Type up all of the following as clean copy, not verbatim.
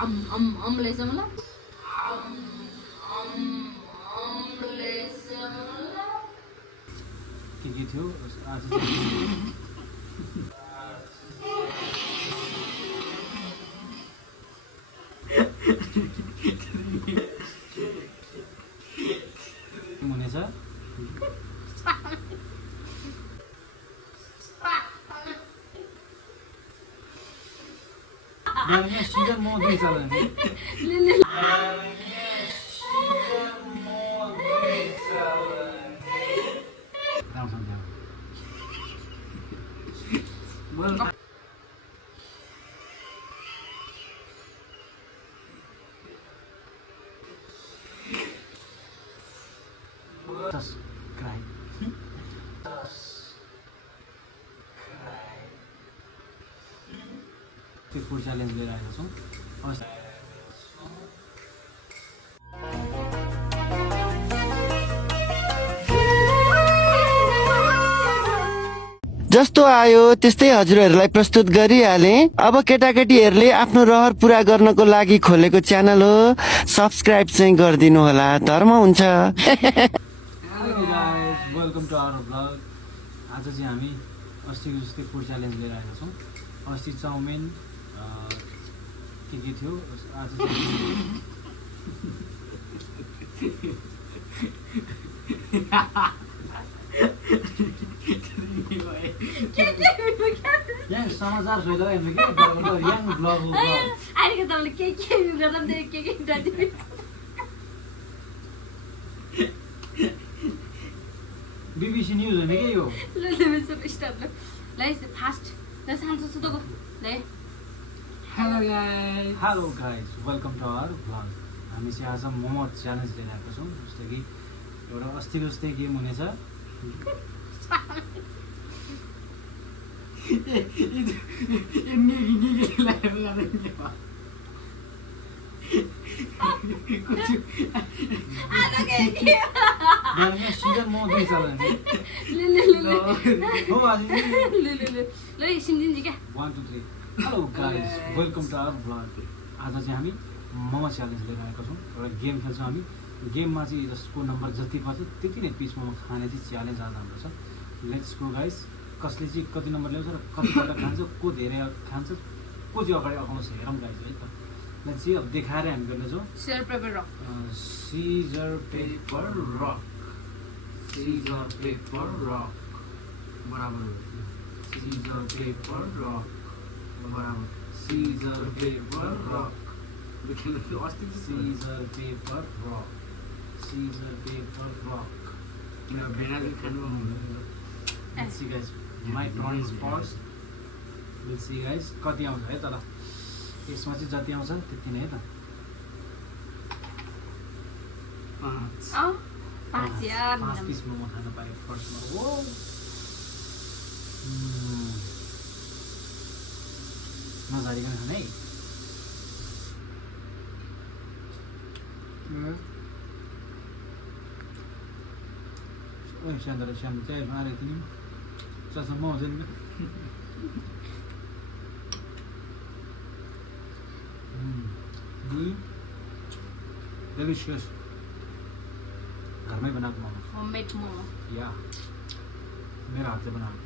अम्लेसम्म के थियो आज हुनेछ सिजन म दुई चलाउने त्यो फुड च्यालेन्ज लिएर आएका छौँ जस्तो आयो त्यस्तै हजुरहरूलाई प्रस्तुत गरिहाले। अब केटाकेटीहरूले आफ्नो रहर पुरा गर्नको लागि खोलेको च्यानल हो, सब्सक्राइब चाहिँ गरिदिनु होला, धर्म हुन्छ। Hello guys, welcome to our vlog. आज चाहिँ हामी अस्तिको जस्तै फुड च्यालेन्ज लिएर आएका छौँ। अस्ति चाउमिन के थियो आज यहाँ समाचार सोध्दा हेर्नु के यहाँ ब्लग हो आइके तपाईँले के गर्दा के बीबीसी न्यूज होइन के यो fast hello guys, welcome to our vlog. हामी चाहिँ आज मोमो च्यालेन्ज लिएर आएको छौँ। जस्तै कि एउटा अस्तिको जस्तै गेम हुनेछ। सिजन म दुई चलाउने हो आज 1 2 3 hello guys, welcome to our vlog. आज चाहिँ हामी मोमो च्यालेन्ज लिएर आएको छौँ। एउटा गेम खेल्छौँ हामी। गेममा चाहिँ जसको नम्बर जति पर्छ त्यति नै पिस मोमो खाने चाहिँ च्यालेन्ज आज हाम्रो छ। Let's go guys. कसले चाहिँ कति नम्बर ल्याउँछ र कतिपल्ट खान्छ, को धेरै खान्छ, को चाहिँ अगाडि अगाउँछ हेरौँ गाइस है त। लेट्स चाहिँ अब देखाएर हामी गर्नेछौँ। Scissor paper rock scissor paper rock scissor paper rock बराबर हो। सिजर पेपर रक बराबर scissor paper rock scissor paper rock scissor paper rock Let's see guys, my turn is first. Let's see guys, कति आउँछ है तर यसमा चाहिँ जति आउँछ त्यति नै है त। 5 पिस मोमो खान पाएँ फर्स्टमा। हो नझारिकन खाने है। ओइ स्यान्दर स्यान्दर चाहिँ मारे तिमी चसम्म आउँछ नि। डेलिसियस घरमै बनाएको मोमो, होममेड मोमो या मेरो हातले बनाएको।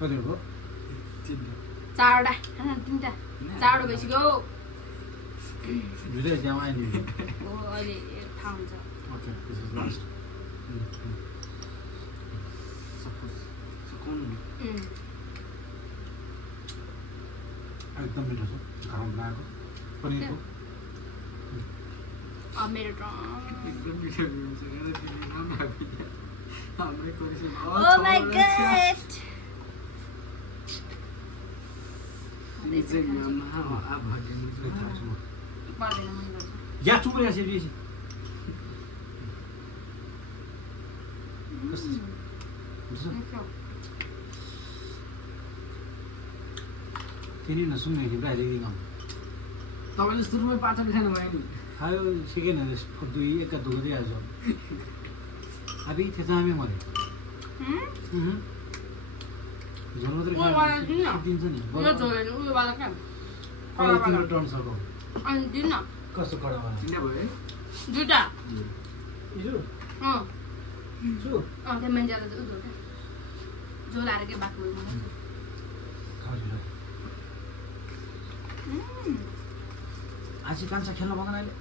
कति हो? 4वटा खाना 3टा 4वटा भइसक्यो। जुदै जाम आयो नि। हो अहिले थाहा हुन्छ। Okay, this is last. एकदम मिठो छ, घरमा बनाएको पनिरको। मेरो टर्न। Oh my god! या चुप रहे ऐसे भी तिनी नसुन्ने कि भाइ देखिदिनु तपाईले सुरुमै पाठन खानु भयो नि खायो सेकेन्ड दुई एका दुई हाल्छ अभी थेचामे मरे झोल मात्रै वाला दिन्न। दिन्छ नि यो झोल उयो वाला क्या कहिले तिम्रो टर्न छ गो अनि दिन्न कस्तो कडावाला चिन्ने भयो है दुईटा इजु अँ छु त्यो मान्छेलाई चाहिँ उयो क्या झोल हालेर के बाक्लो खाऊ आज कान्छा खेल्न पाउँदैन अहिले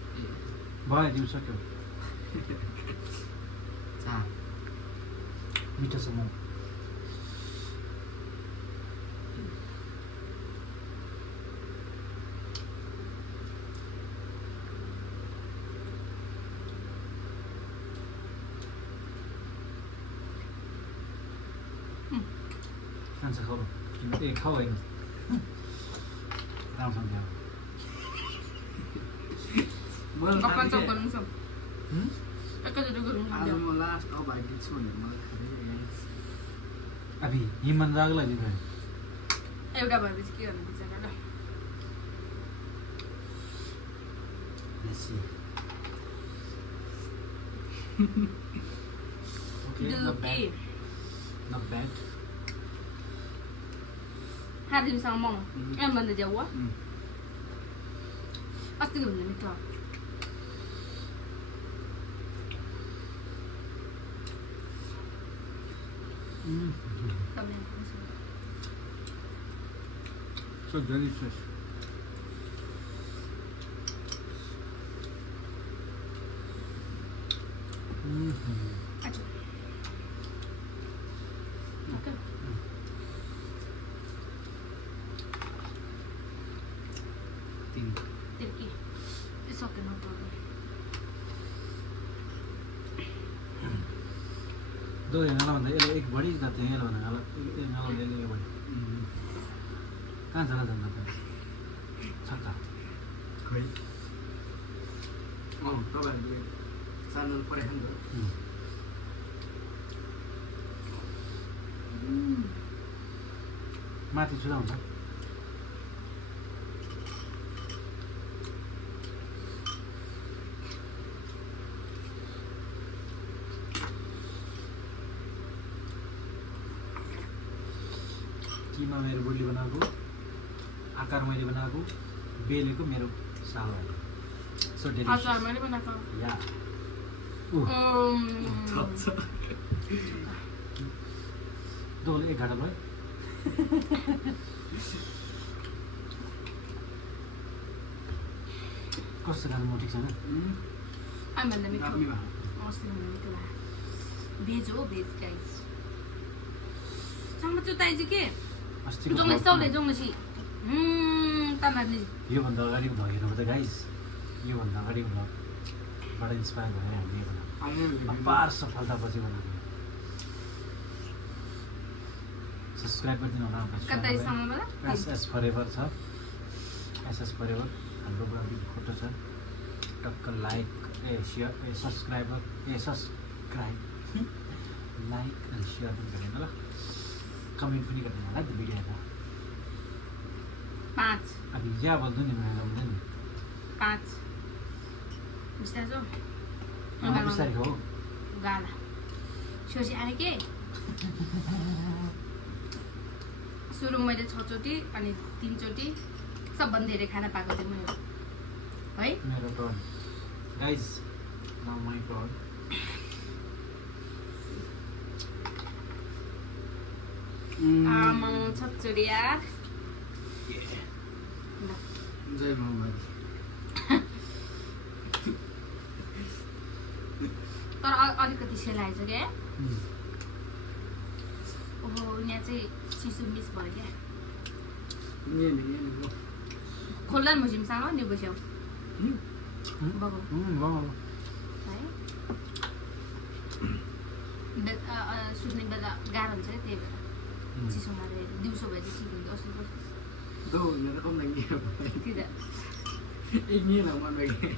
भयो दिउँ सक्यो मिठो छ म कान्छा खाऊ ए खाऊ होइन राम्रोसँग खाऊ कपाल चप गर्नु छ एकैचोटि गर्नु आज छ म लास्ट अब भाइटिक छु भनेर मलाई खाँदै अभी हिमन रागला नि भाइ एउटा भएपछि के गर्नु बिचरा ल Messi. Okay, not bad. Not bad. हारिदिनुसँग मङ एमभन्दा ज्याउ हो अस्तिको भन्दा मिठो So delicious. अच्छा ओके तिर्की इट्स ओके नो प्रब्लम दो यहाँ भन्दा यसले एक बढी त त्यही होला भने यहाँ यसले बढी कहाँ जान जान्छ त छक्का खै तपाईँहरूले च्यानल पठाइखानु भयो माथि छुँदा हुन्छ किमा मेरो बुढीले बनाएको आकार मैले बनाएको बेलेको मेरो साल हो सो अचार मैले बनाएको या दोले 1 घाटा भयो कस्तो खानु म ठिक छैन आइभन्दा मिठो अस्ति भन्दा मिठो लाग्यो भेज हो veg guys sama cu tai के अस्तिको जङ्गली सौले जङ्गली छि तानाले योभन्दा अगाडि भ्लग हेर्नु त गाइस योभन्दा अगाडि भ्लगबाट इन्सपायर भएर हामीले बनाएको अपार सफलतापछि बनाएको सब्सक्राइब गरिदिनु होला कतै समयबाट एसएस फरेभर छ एसएस फरेभर हाम्रो बुढाबुढी फोटो छ टक्क like a share A subscriber A subscribe like अनि सेयर पनि गरिदिनु ल कमेन्ट पनि गरिदिनु होला त्यो भिडियो हेर्दा 5 अब या बोल्नु नि मैले बोल्दैन 5 बिस्तारै जो बिस्तारै हो गाला सोची आने के सुरु मैले 6 चोटी अनि 3 चोटी सबभन्दा धेरै खाना पाएको थिएँ मैले है मेरो turn guys now my turn आमाङ छचोडी यार जय महामारी तर अलिकति सेलाएछ क्या ओहो यहाँ चाहिँ चिसो मिस भयो क्या नि खोल्दा मुसिमसँग नि बस्यौ बगो है सुत्ने बेला गाह्रो हुन्छ त्यही भएर चिसोमा दिउँसो भए चाहिँ ठिक हुन्छ असुल दो मेरो कम लागितिर एक नि ना मन लगे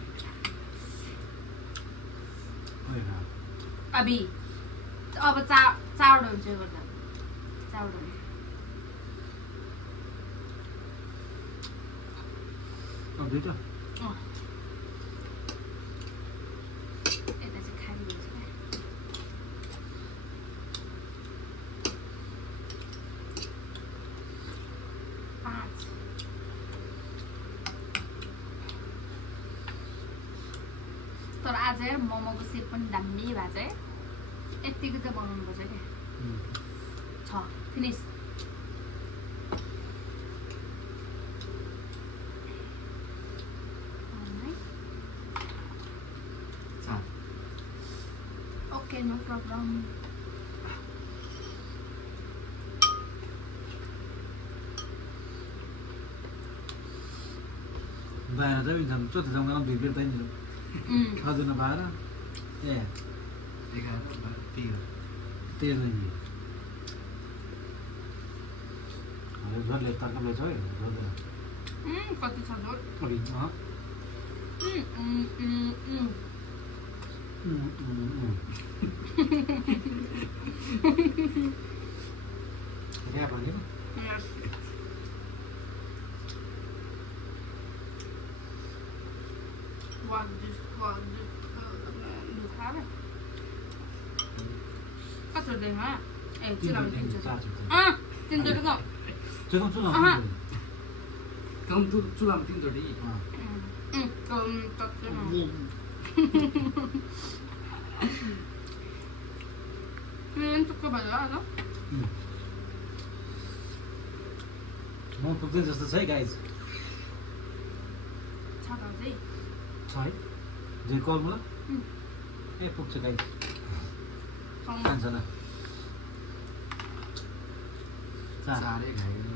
अभी अब चाउडो हुन्छ यो गर्दा चाउडो हुन्छ अब दुईटा यता चाहिँ खाली हुन्छ क्या आज यार मोमोको सेप पनि दामी भएको छ है यतिको चाहिँ बनाउनुपर्छ क्या छ फिनिस ओके नो प्रब्लम बाहिर चाहिँ जाउँ चोथो जाउँ गरौँ 2 प्लेट पाइन्छ खाँदैन बाहिर ए 11 13 तेल नहीं अरे झोल लेता का ले जाए झोल कति छ झोल अभी हाँ क्या बन गया What दुखा रहा कति दिन है ए चिराम दिन तीनचोटि गाउँ चलो चलो कम चुलामा 3 चोटि चुक्क भयो होला म पुग्दै जस्तो छ है गाइस छ गाउँ है जे कल मलाई ए पुग्छ गाइस खान्छ ल चारै खायो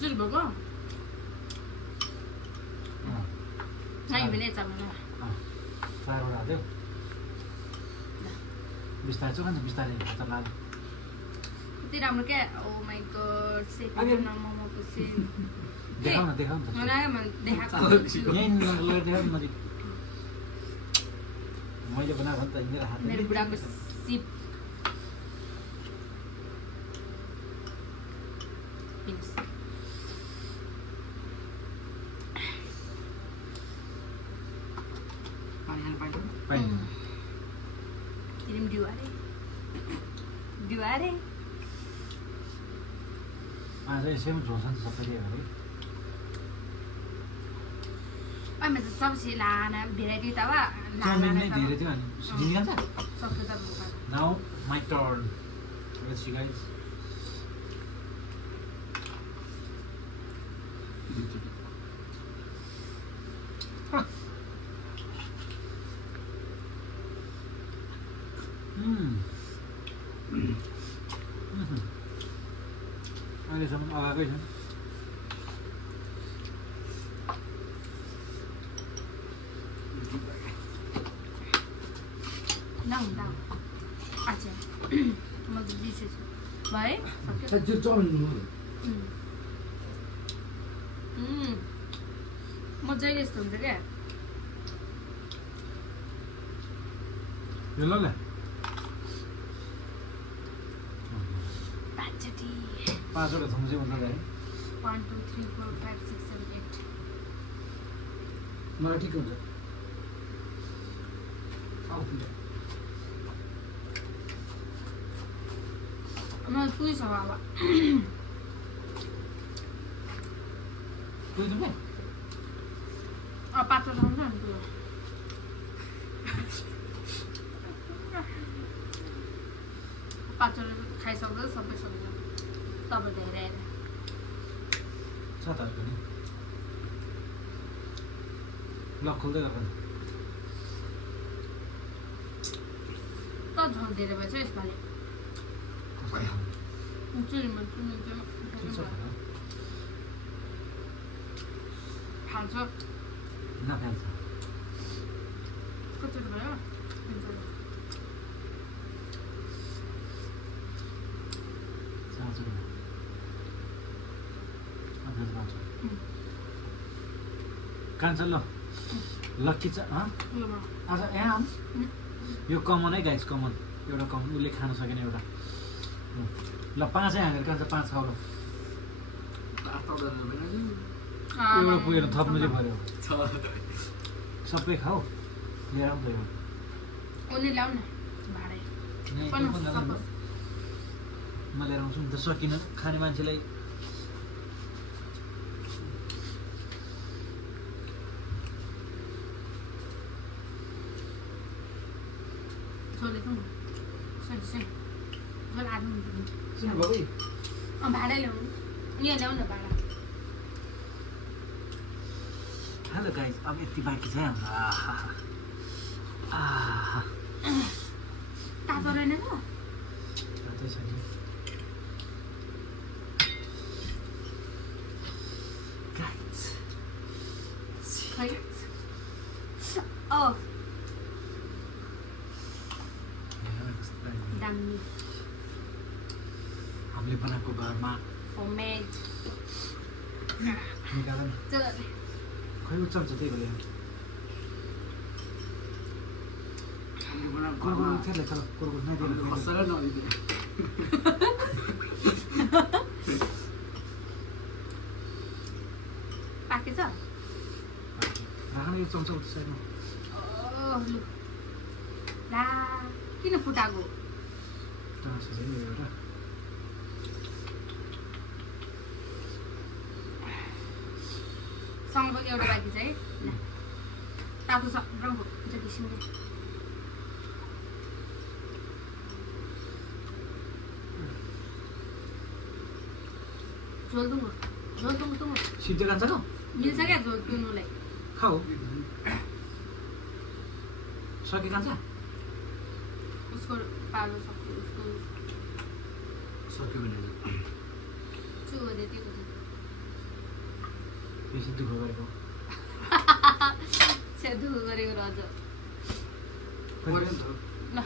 जुल भएको नाइ भने चामल 4 वटा हाल्यो बिस्तारै चोखान्छ बिस्तारै हात लाग्यो कति राम्रो क्या ओ माई गॉड सेप मोमोको सेप देखाउ न मलाई देखाएको यहीँ लगेर देखाउ न मैले बनाएको त मेरो हात मेरो बुढाको सिप पानी खानु पाइन्छ पाइन्छ तिमी डिवारे आज यसैमा झोल्छ नि सबैले है मैं तो सबसे लाना भेराइटी तवा चाउमिन नै धेरै थियो अनि जिनी खान्छ सबसे त भोका now my turn let's see guys अहिलेसम्म अगाएकै छ दाउ अच्छा म त बिर्सेछु भयो त्यो चाउमिन मजाले यस्तो हुन्छ क्या यो ल 5 वटा थुम्से हुन्छ है 1 2 3 4 5 6 7 8 मलाई ठिक हुन्छ म पुइ छ अब कोही त पात्र हुन्छ नि त्यो पात्र खाइसक्दा सबै सक्छ तपाईँ धेरै छ त पनि लक खोल्दै गर्नु त झन् धेरै भएछ यसपालि चुलीमा फाल्छ नफाल्छ कचोटि भयो कान्छ ल लक्की छ आज यहाँ यो कमन है गाइस कमन एउटा कमन उसले खान सकेन एउटा ल 5 हालेर कान्छ 5 खाऊ ल एउटा पुगेर थप्नु चाहिँ पर्यो सबै खाऊ लिएर आउँ त एउटा उसले ल्याउ न भाडै म लिएर आउँछु नि त सकिन खाने मान्छेलाई छोले त सुन सुन झोल आधो सुन्नु भयो कि भाडा ल्याउनु यहाँ ल्याउनु न भाडा हेलो गाइस अब यति बाँकी छ हाम्रो तातो रहेन त तातै छ नि गाइस खै दामी हामीले बनाएको घरमा होममेड निकाल न चल खै उचाल्छ त्यही भएर हामीले बनाएको कोरकोर त्यसले चल कोरकोर नै दिनु खसेर नदिने पाकेछ राख्न यो चम्चा उठ्छ छैन लु ला किन फुटाएको टाँस चाहिँ यो एउटा सँगसँगै एउटा बाँकी छ है ल तातो छ रङ जति सिमले झोल दुङ्गो सिद्धो खान्छ न मिल्छ क्या झोल पिउनुलाई खाऊ सकि खान्छ उसको पालो सक्यो उसको सक्यो भने चुहुँदै त्यो बेसी दुःख गरेको छ्या दुःख गरेको रज गऱ्यो नि त ल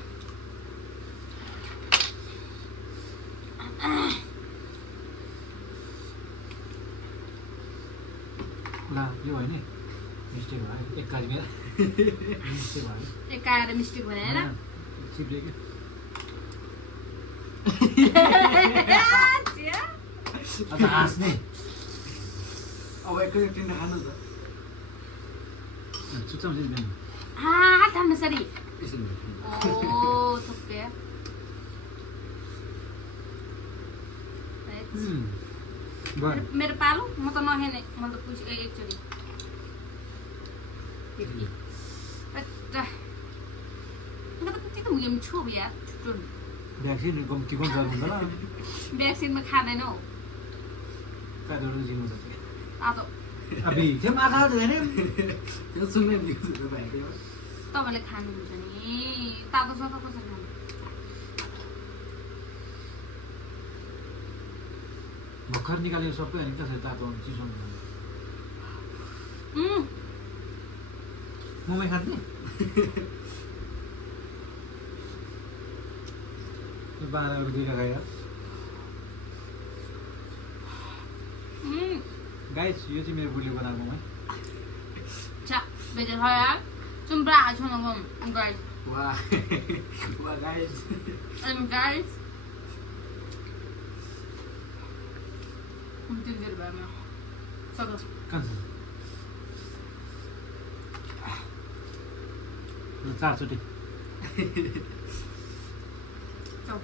ला यो होइन मिस्टेक भयो एक काजी मेरो मिस्टेक भयो एक आएर मिस्टेक भने होइन चिप्ले कि अन्त हाँस्ने अब एकैचोटि नखानु त चुच्चाउँछ नि बिहान हात हाल्नु सरी यसरी ओ थुक्के गर मेरो पालो म त नहेर्ने म त पुछ एकचोटि कति त मुल्यम छु या छुट्टो भ्याक्सिन के पनि जरुरी हुन्छ भ्याक्सिनमा खाँदैन हौ काँधहरू जिम्नु छ तातो अबि त्यो माखा छैन त्यो सुन्ने न्युज भाइको तपाईँले खानुहुन्छ नि तातो छ त कसरी खानु भर्खर निकालेको सबै अनि कसरी तातो चिसो मोमै खाँद्ने बाँधेर दुईवटा खायो गाइस यो चाहिँ मेरो बुढीले बनाएको मोमै 자, bây giờ thôi á. Chúng ta cho nó không? Okay. वा वा guys And guys. Không tin được bạn nào. Sao được? कहाँ छ चारचोटि Chào.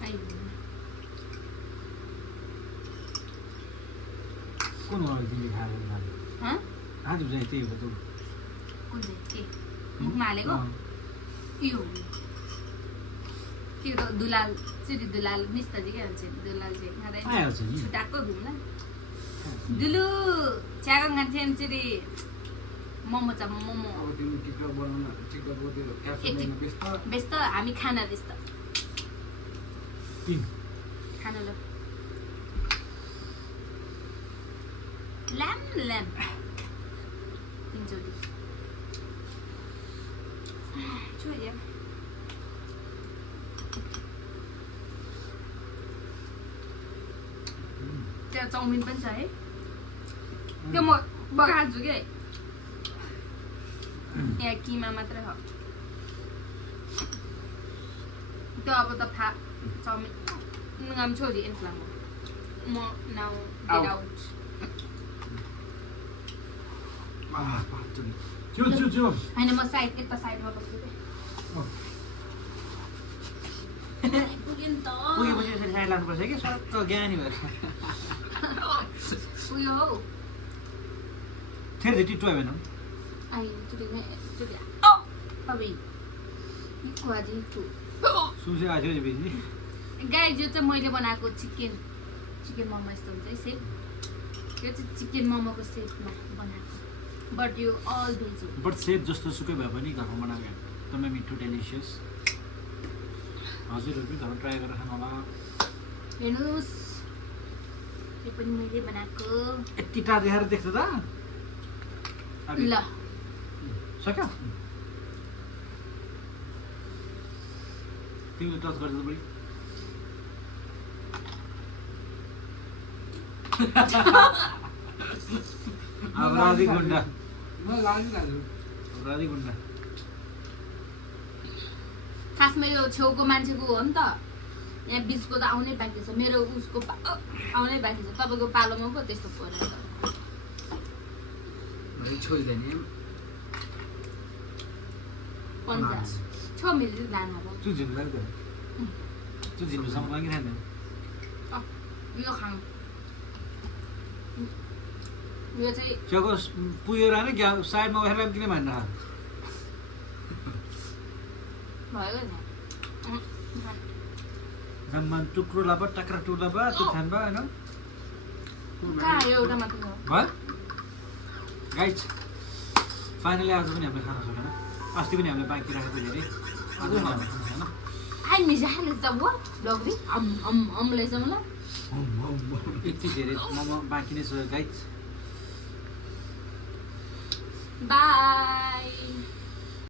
Đây. कुन हो तिमीले खाएको खाने Hả? आज चाहिँ त्यही हो त Con gì? Chị. Một mà lấy không? Yêu. त्यो त दुलाल चाहिँ दुलाल मिस्ता चाहिँ के भन्छ दुलाल चाहिँ खाँदै आइहाल्छ नि छुट्टाको घुम्ला दुलु चियाको खान्थ्यो भने चाहिँ मोमो छ मोमो अब तिमी टिकटक बनाउन टिकटकको त्यो क्याप्सन व्यस्त व्यस्त हामी खाना व्यस्त तिन खानु ल ल्याम ल्याम तिनचोटि छोड्यो त्यहाँ चाउमिन पनि छ है त्यो म बगाल्छु कि यहाँ किमा मात्रै हो त्यो अब त चाउमिन ngắm छोरी इन्फ्लाम म नाउ गेट आउट त्यो त्यो त्यो हैन म साइड यता साइडमा बस्छु के पुगिन त पुगेपछि यसरी साइड लाग्नुपर्छ कि सबै ज्ञानी भएर उयो हौ फेरि टिटो आएन आई चुड़ी अबे इको आज इको सुसे आयो नि बेसी गाइस यो चाहिँ मैले बनाएको चिकन मोमो यस्तो हुन्छ है सेप यो चाहिँ चिकन मोमोको सेपमा बनाएको बट यो अल भेज हो बट सेप जस्तो सुकै भए पनि घरमा बनाएको एकदमै मिठो डेलिसियस हजुरहरू पनि घरमा ट्राई गरेर खानु होला हेर्नुहोस् यो पनि मैले बनाएको यति टाढा देखाएर देख्छ त ल सक्यो तिमीले टच गर्दै बढी अपराधी गुन्डा म लागिहाल्छु अपराधी गुन्डा खासमा यो छेउको मान्छेको हो नि त यहाँ बिचको त आउनै बाँकी छ मेरो उसको आउनै बाँकी छ तपाईँको पालोमा पो त्यस्तो परेर भाइ छोइदैन पन्जा छ मिल्यो दाना हो तँ झिन्नु लाग्दैन तँ झिन्नुसम्म लागिरहँदैन यो खानु यो चाहिँ च्याको पुगेर होइन क्या साइडमा उखेर किन भन्न भयो नि जम्मा टुक्रो लाबा टाक्रा टुक्रो लाबा त्यो खानु भयो होइन कहाँ यो एउटा मात्र हो भयो गाइज फाइनली आज पनि हामीले खान सकेन अस्ति पनि हामीले बाँकी राखेको धेरै आज पनि हामीले खान सकेन आई मिजाले त वो लग्री अम लैजाउँ ल यति धेरै मोमो बाँकी नै छ गाइज बाई